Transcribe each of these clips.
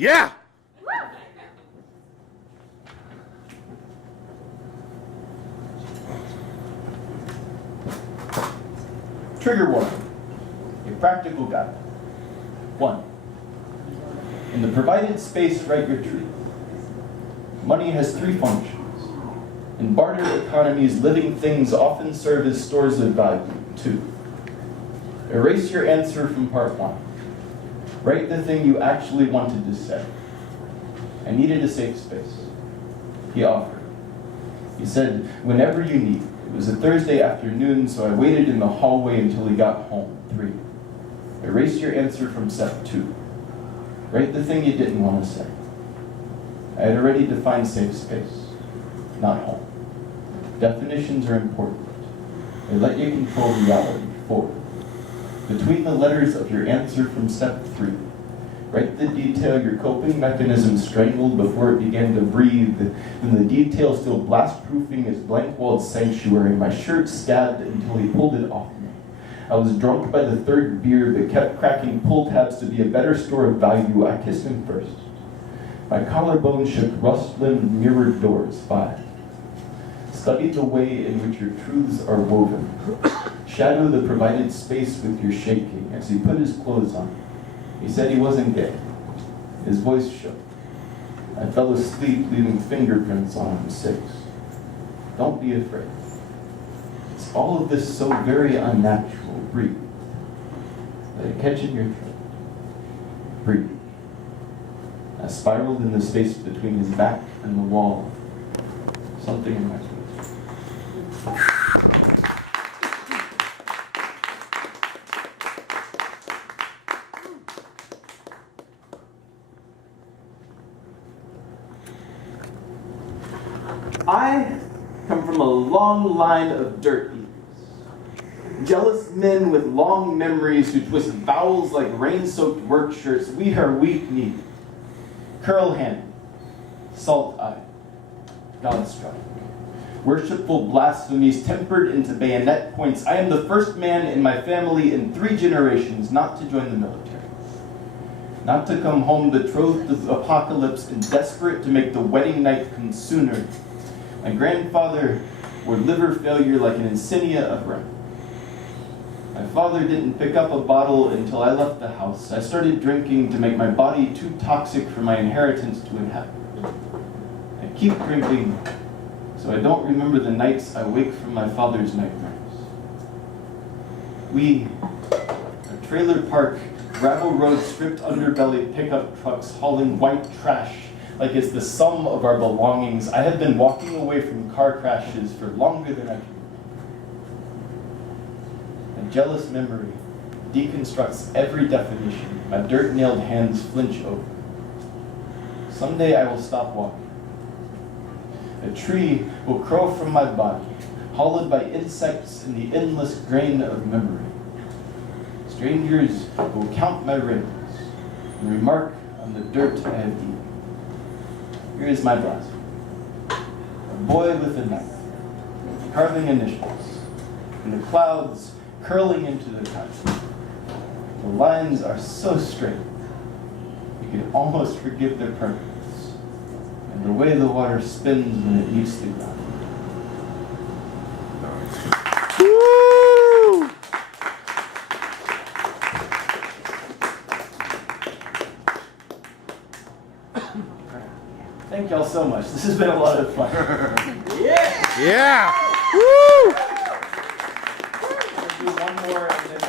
Yeah! Trigger warning. A practical guide. 1. In the provided space, write your truth. Money has 3 functions. In barter economies, living things often serve as stores of value. 2. Erase your answer from part 1. Write the thing you actually wanted to say. I needed a safe space. He offered. He said, whenever you need. It was a Thursday afternoon, so I waited in the hallway until he got home. 3. Erase your answer from set 2. Write the thing you didn't want to say. I had already defined safe space, not home. Definitions are important. They let you control reality. 4. Between the letters of your answer from step 3, write the detail your coping mechanism strangled before it began to breathe, and the detail still blast-proofing his blank-walled sanctuary. My shirt scabbed until he pulled it off me. I was drunk by the 3rd beer, but kept cracking pull tabs to be a better store of value. I kissed him first. My collarbone shook rust-limbed mirrored doors. 5. Study the way in which your truths are woven. Shadow the provided space with your shaking. As he put his clothes on, he said he wasn't gay. His voice shook. I fell asleep, leaving fingerprints on him. 6. Don't be afraid. It's all of this so very unnatural. Breathe. Let it catch in your throat. Breathe. I spiraled in the space between his back and the wall. Something in my throat. I come from a long line of dirt eaters. Jealous men with long memories who twist vowels like rain-soaked work shirts. We are weak-kneed, curl-handed, salt-eyed, God-struck. Worshipful blasphemies tempered into bayonet points. I am the first man in my family in 3 generations not to join the military. Not to come home betrothed to the apocalypse and desperate to make the wedding night come sooner. My grandfather wore liver failure like an insignia of rank. My father didn't pick up a bottle until I left the house. I started drinking to make my body too toxic for my inheritance to inhabit. I keep drinking so I don't remember the nights I wake from my father's nightmares. We, a trailer park, gravel road stripped underbelly pickup trucks hauling white trash like it's the sum of our belongings. I have been walking away from car crashes for longer than I can remember. A jealous memory deconstructs every definition. My dirt-nailed hands flinch over. Someday I will stop walking. A tree will curl from my body, hollowed by insects in the endless grain of memory. Strangers will count my rings and remark on the dirt I have eaten. Here is my blaster. A boy with a knife, carving initials, and the clouds curling into the country. The lines are so straight, you can almost forgive their purpose, and the way the water spins when it meets the ground. Woo! Thank y'all so much. This has been a lot of fun. Yeah! Woo! I'll do one more and then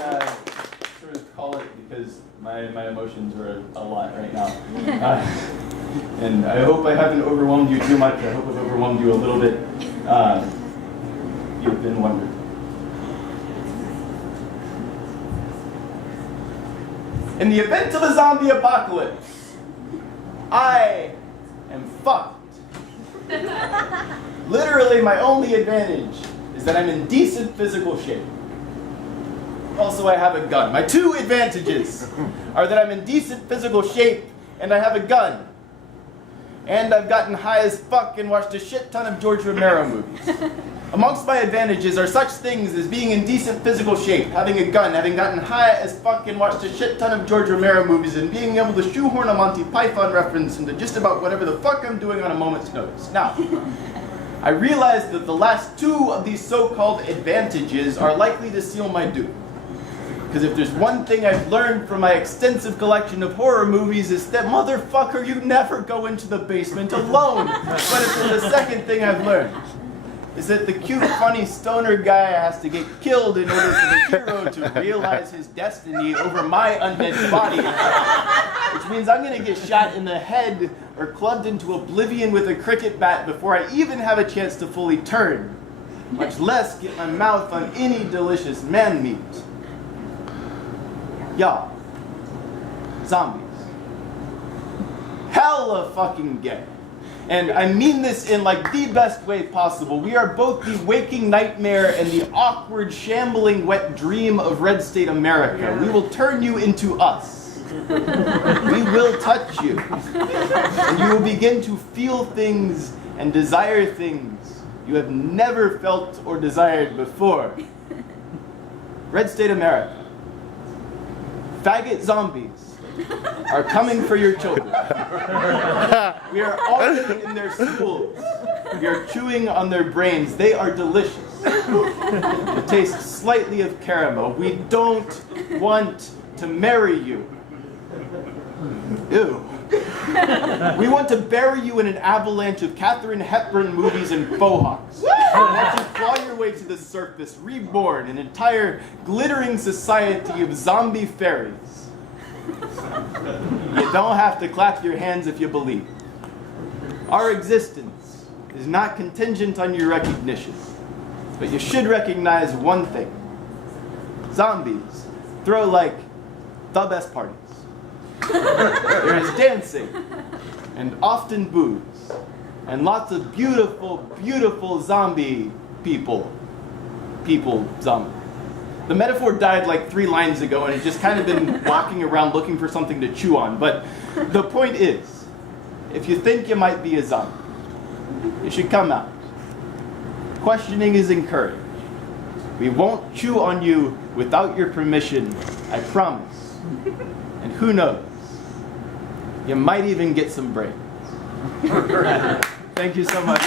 sort of call it because my emotions are a lot right now. And I hope I haven't overwhelmed you too much. I hope I've overwhelmed you a little bit. You've been wonderful. In the event of a zombie apocalypse, I am fucked. Literally, my only advantage is that I'm in decent physical shape. Also, I have a gun. My 2 advantages are that I'm in decent physical shape and I have a gun. And I've gotten high as fuck and watched a shit ton of George Romero movies. Amongst my advantages are such things as being in decent physical shape, having a gun, having gotten high as fuck and watched a shit ton of George Romero movies, and being able to shoehorn a Monty Python reference into just about whatever the fuck I'm doing on a moment's notice. Now, I realize that the last two of these so-called advantages are likely to seal my doom. Because if there's one thing I've learned from my extensive collection of horror movies, is that motherfucker, you never go into the basement alone. But if there's a second thing I've learned, is that the cute, funny stoner guy has to get killed in order for the hero to realize his destiny over my undead body. Which means I'm gonna get shot in the head or clubbed into oblivion with a cricket bat before I even have a chance to fully turn. Much less get my mouth on any delicious man meat. Y'all, zombies. Hella fucking gay. And I mean this in like the best way possible. We are both the waking nightmare and the awkward, shambling, wet dream of Red State America. We will turn you into us. We will touch you. And you will begin to feel things and desire things you have never felt or desired before. Red State America. Faggot zombies are coming for your children. We are already in their schools. We are chewing on their brains. They are delicious. It tastes slightly of caramel. We don't want to marry you. Ew. We want to bury you in an avalanche of Katharine Hepburn movies and faux hawks. We want to claw your way to the surface, reborn, an entire glittering society of zombie fairies. You don't have to clap your hands if you believe. Our existence is not contingent on your recognition, but you should recognize one thing. Zombies throw like the best parties. There is dancing, and often booze, and lots of beautiful, beautiful zombie people. Zombie. The metaphor died like 3 lines ago, and it's just kind of been walking around looking for something to chew on. But the point is, if you think you might be a zombie, you should come out. Questioning is encouraged. We won't chew on you without your permission, I promise. And who knows? You might even get some brains. Thank you so much.